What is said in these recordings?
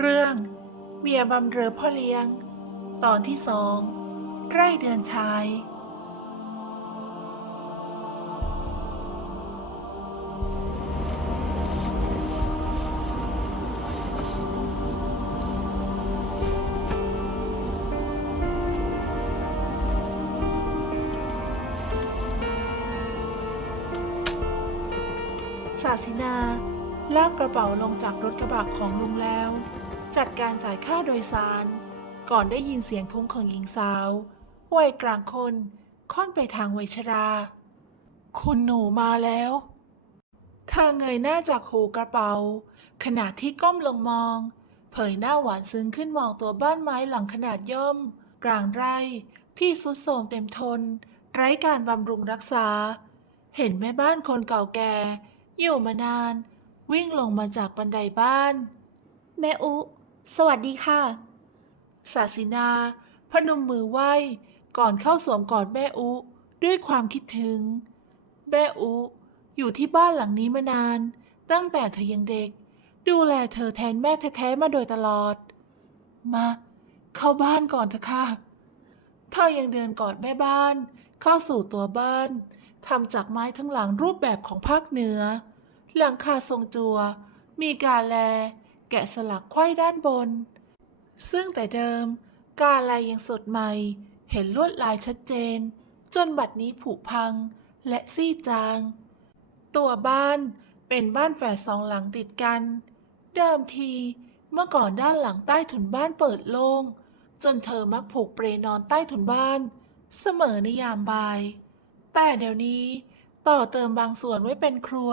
เรื่องเมียบำเรอพ่อเลี้ยง ตอนที่สองไร่เดือนชาย ศาสินาลากกระเป๋าลงจากรถกระบะของลุงแล้ว จัดการจ่ายค่าโดยสาร ก่อนได้ยินเสียงทุ้มของหญิงสาววัยกลางคนค่อนไปทางวัยชรา คุณหนูมาแล้ว เธอเงยหน้าจากหูกระเป๋า ขณะที่ก้มลงมอง เผยหน้าหวานซึ้งขึ้นมองตัวบ้านไม้หลังขนาดย่อม กลางไร่ที่สุดโทรมเต็มทน ไร้การบำรุงรักษา เห็นแม่บ้านคนเก่าแก่ อยู่มานาน วิ่งลงมาจากบันไดบ้าน แม่อุ สวัสดีค่ะศาสินา พนมมือไหว้ก่อนเข้าสวมกอดแม่อุ ด้วยความคิดถึง แม่อุ อยู่ที่บ้านหลังนี้มานาน ตั้งแต่เธอยังเด็ก ดูแลเธอแทนแม่แท้ๆมาโดยตลอด มา เข้าบ้านก่อนเถอะค่ะเธอยังเดินกอดแม่บ้าน เข้าสู่ตัวบ้านทำจากไม้ทั้งหลังรูปแบบของภาคเหนือ หลังคาทรงจัว มีกาแล แกะสลักไขว้ด้านบน ซึ่งแต่เดิม กาลายยังสดใหม่ เห็นลวดลายชัดเจน จนบัดนี้ผุพังและซี่จาง ตัวบ้านเป็นบ้านแฝดสองหลังติดกัน เดิมทีเมื่อก่อนด้านหลังใต้ถุนบ้านเปิดโล่งจนเธอมักผูกเปลนอนใต้ถุนบ้าน เสมอในยามบ่าย แต่เดี๋ยวนี้ต่อเติมบางส่วนไว้เป็นครัว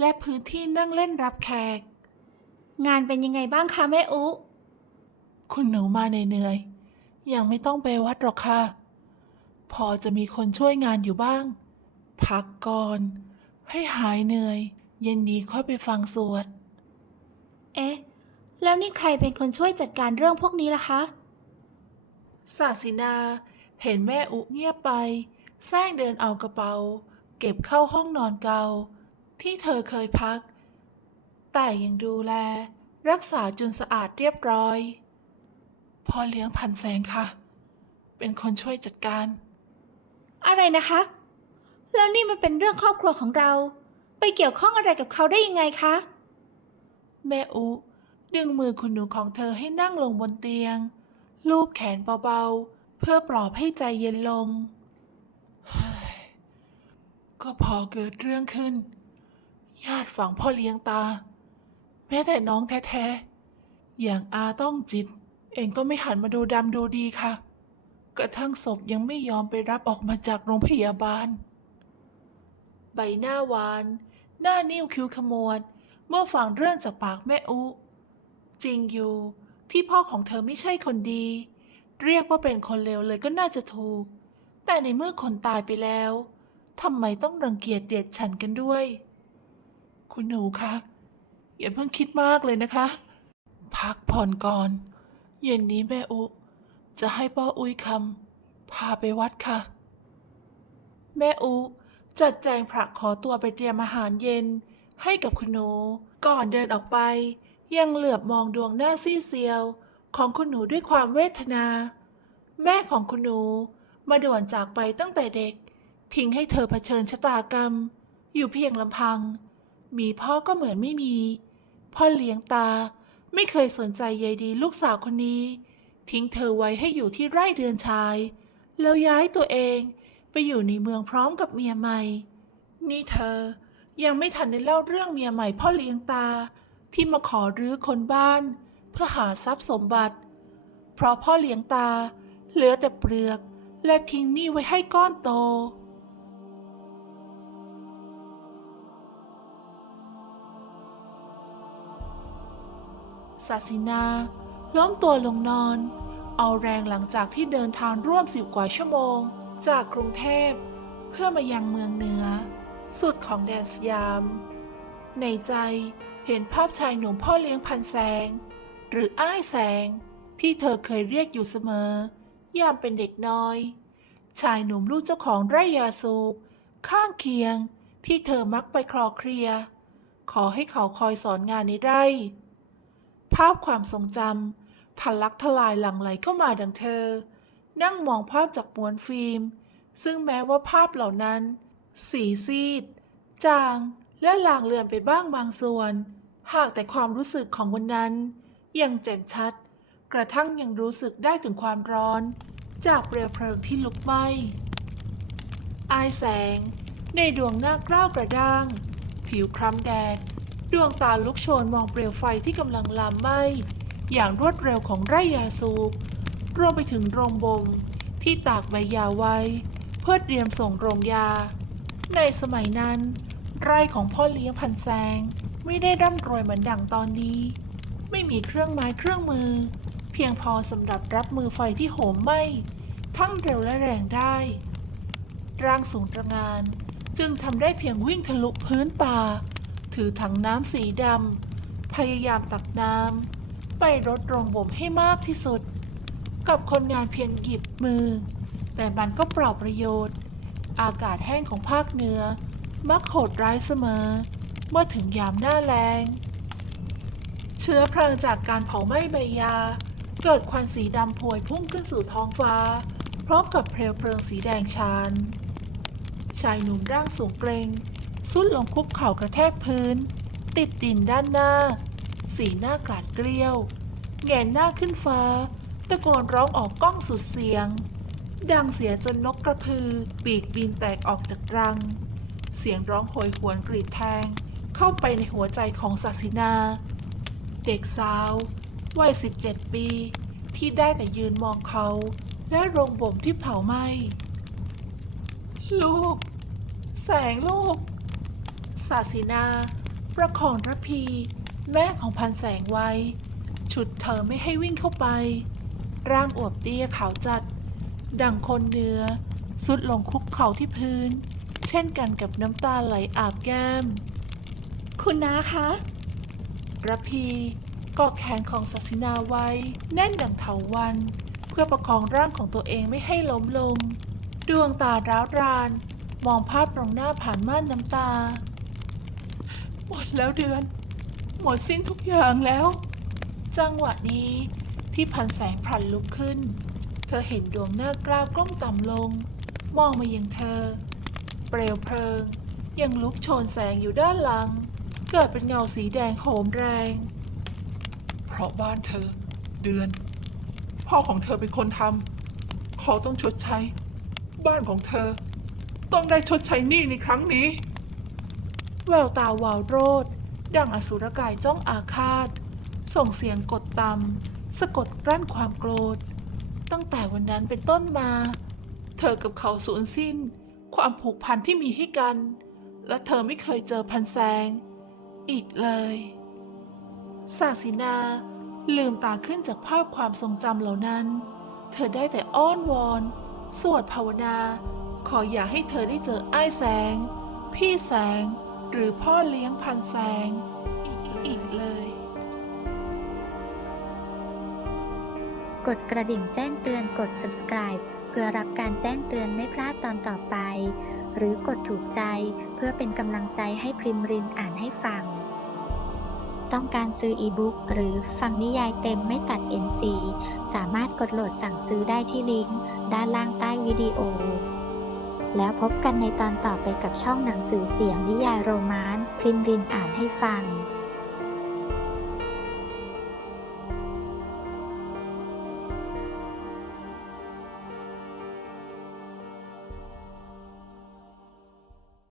และพื้นที่นั่งเล่นรับแขก งานเป็นยังไงบ้างคะแม่อุ คุณหนูมาเหนื่อยๆยังไม่ต้องไปวัดหรอกค่ะ พอจะมีคนช่วยงานอยู่บ้าง พักก่อน ให้หายเหนื่อย เย็นนี้ค่อยไปฟังสวด เอ๊ะ แล้วนี่ใครเป็นคนช่วยจัดการเรื่องพวกนี้ล่ะคะ ศาสินาเห็นแม่อุเงียบไป แซงเดินเอากระเป๋า เก็บเข้าห้องนอนเก่า ที่เธอเคยพัก แต่ยังดูแล รักษาจนสะอาดเรียบร้อย พ่อเลี้ยงพันแสงค่ะ เป็นคนช่วยจัดการ อะไรนะคะ แล้วนี่มันเป็นเรื่องครอบครัวของเรา ไปเกี่ยวข้องอะไรกับเขาได้ยังไงคะ แม่อุ ดึงมือคุณหนูของเธอให้นั่งลงบนเตียง ลูบแขนเบาๆ เพื่อปลอบให้ใจเย็นลงเฮ้ยก็พอเกิดเรื่องขึ้น ญาติฝั่งพ่อเลี้ยงตา แม้แต่น้องแท้ๆ อย่างอาต้องจิต เองก็ไม่หันมาดูดำดูดีค่ะ กระทั่งศพยังไม่ยอมไปรับออกมาจากโรงพยาบาล ใบหน้าหวาน หน้านิ้วคิ้วขมวด เมื่อฟังเรื่องจากปากแม่อุ จริงอยู่ที่พ่อของเธอไม่ใช่คนดี เรียกว่าเป็นคนเลวเลยก็น่าจะถูก แต่ในเมื่อคนตายไปแล้วทำไมต้องรังเกียจเดียดฉันกันด้วย คุณหนูคะ อย่าเพิ่งคิดมากเลยนะคะ พักผ่อนก่อน เย็นนี้แม่อุ จะให้ป้าอุ้ยคำพาไปวัดค่ะ แม่อุจัดแจงผลักขอตัวไปเตรียมอาหารเย็น ให้กับคุณหนู ก่อนเดินออกไป ยังเหลือบมองดวงหน้าซีเซียว ของคุณหนูด้วยความเวทนา แม่ของคุณหนูมาด่วนจากไปตั้งแต่เด็ก ทิ้งให้เธอเผชิญชะตากรรม อยู่เพียงลำพัง มีพ่อก็เหมือนไม่มี พ่อเลี้ยงตา ไม่เคยสนใจใยดีลูกสาวคนนี้ ทิ้งเธอไว้ให้อยู่ที่ไร่เดือนชาย แล้วย้ายตัวเองไปอยู่ในเมืองพร้อมกับเมียใหม่ นี่เธอ ยังไม่ทันได้เล่าเรื่องเมียใหม่พ่อเลี้ยงตา ที่มาขอรื้อคนบ้าน เพื่อหาทรัพย์สมบัติ เพราะพ่อเลี้ยงตา เหลือแต่เปลือกและทิ้งหนี้ไว้ให้ก้อนโต ศาสินาล้มตัวลงนอน เอาแรงหลังจากที่เดินทางร่วมสิบกว่าชั่วโมง จากกรุงเทพ เพื่อมายังเมืองเหนือ สุดของแดนสยาม ในใจเห็นภาพชายหนุ่มพ่อเลี้ยงพันแสง หรืออ้ายแสง ที่เธอเคยเรียกอยู่เสมอยามเป็นเด็กน้อย ชายหนุ่มลูกเจ้าของไร่ยาสูบข้างเคียงที่เธอมักไปคลอเคลีย ขอให้เขาคอยสอนงานในไร่ ภาพความทรงจำทะลักทลายหลั่งไหลเข้ามาดังเธอ นั่งมองภาพจากม้วนฟิล์ม ซึ่งแม้ว่าภาพเหล่านั้น สีซีด จาง และลางเลือนไปบ้างบางส่วน หากแต่ความรู้สึกของวันนั้น ยังแจ่มชัด กระทั่งยังรู้สึกได้ถึงความร้อน จากเปลวเพลิงที่ลุกไหม้อายแสง ในดวงหน้ากล้าวกระด้าง ผิวคล้ำแดด ดวงตาลุกโชนมองเปลวไฟที่กำลังลามไหม้อย่างรวดเร็วของไร่ยาสูบรวมไปถึงโรงบ่มที่ตากใบยาไว้ เพื่อเตรียมส่งโรงยา ในสมัยนั้น ไร่ของพ่อเลี้ยงพันแซงไม่ได้ร่ำรวยเหมือนดังตอนนี้ ไม่มีเครื่องไม้เครื่องมือ เพียงพอสำหรับรับมือไฟที่โหมไหม้ทั้งเร็วและแรงได้ ร่างสูงตระงานจึงทำได้เพียงวิ่งทะลุพื้นป่า ถือถังน้ำสีดำพยายามตักน้ำไปรดรงบ่มให้มากที่สุด กับคนงานเพียงหยิบมือ แต่มันก็เปล่าประโยชน์ อากาศแห้งของภาคเหนือ มักโหดร้ายเสมอ เมื่อถึงยามหน้าแล้ง เชื้อเพลิงจากการเผาไหม้ใบยา เกิดควันสีดำพวยพุ่งขึ้นสู่ท้องฟ้า พร้อมกับเปลวเพลิงสีแดงชานชายหนุ่มร่างสูงเกรง สุดลงคุกเข่ากระแทกพื้น ติดดินด้านหน้า สีหน้ากลาดเกลียว แงนหน้าขึ้นฟ้า ตะโกนร้องออกก้องสุดเสียง ดังเสียจนนกกระพือ ปีกบินแตกออกจากรัง เสียงร้องโหยหวนกรีดแทง เข้าไปในหัวใจของศาสินา เด็กสาว วัย 17 ปี ที่ได้แต่ยืนมองเขา และโรงบ่มที่เผาไหม้ลูก แสงลูก ศาสินา ประคองระพี แม่ของพันแสงไว้ ฉุดเธอไม่ให้วิ่งเข้าไป ร่างอวบเตี้ยขาวจัด ดังคนเนื้อ สุดลงคุกเข่าที่พื้น เช่นกันกับน้ำตาไหลอาบแก้ม คุณน้าคะระพีกอดแขนของศาสินาไว้ แน่นดังเถาวัน เพื่อประคองร่างของตัวเองไม่ให้ล้มลง ดวงตาร้าวราน มองภาพตรงหน้าผ่านม่านน้ำตา หมดแล้วเดือน หมดสิ้นทุกอย่างแล้ว จังหวะนี้ที่พันแสงพลันลุกขึ้น เธอเห็นดวงหน้ากล้าวก้มต่ำลง มองมายังเธอ เปลวเพลิง ยังลุกโชนแสงอยู่ด้านหลัง เกิดเป็นเงาสีแดงโหมแรง เพราะบ้านเธอ เดือน พ่อของเธอเป็นคนทำเขาต้องชดใช้ บ้านของเธอ ต้องได้ชดใช้หนี้ในครั้งนี้ แววตาวาวโรดดังอสุรกายจ้องอาฆาต ส่งเสียงกดต่ำสะกดกลั้นความโกรธ ตั้งแต่วันนั้นเป็นต้นมา เธอกับเขาสูญสิ้น ความผูกพันที่มีให้กัน และเธอไม่เคยเจอพันแสง อีกเลยศาสินาลืมตาขึ้นจากภาพความทรงจำเหล่านั้น เธอได้แต่อ้อนวอน สวดภาวนา ขออย่าให้เธอได้เจอไอ้แสง พี่แสง หรือพ่อเลี้ยงพันแสง อีกเลย กดกระดิ่งแจ้งเตือนกด subscribe เพื่อรับการแจ้งเตือนไม่พลาดตอนต่อไป หรือกดถูกใจเพื่อเป็นกำลังใจให้พริมรินอ่านให้ฟัง ต้องการซื้ออีบุ๊กหรือฟังนิยายเต็มไม่ตัด NC สามารถกดโหลดสั่งซื้อได้ที่ลิงก์ด้านล่างใต้วิดีโอ แล้วพบกันในตอนต่อไปกับช่องหนังสือเสียงนิยายโรมานต์พริมรินอ่านให้ฟัง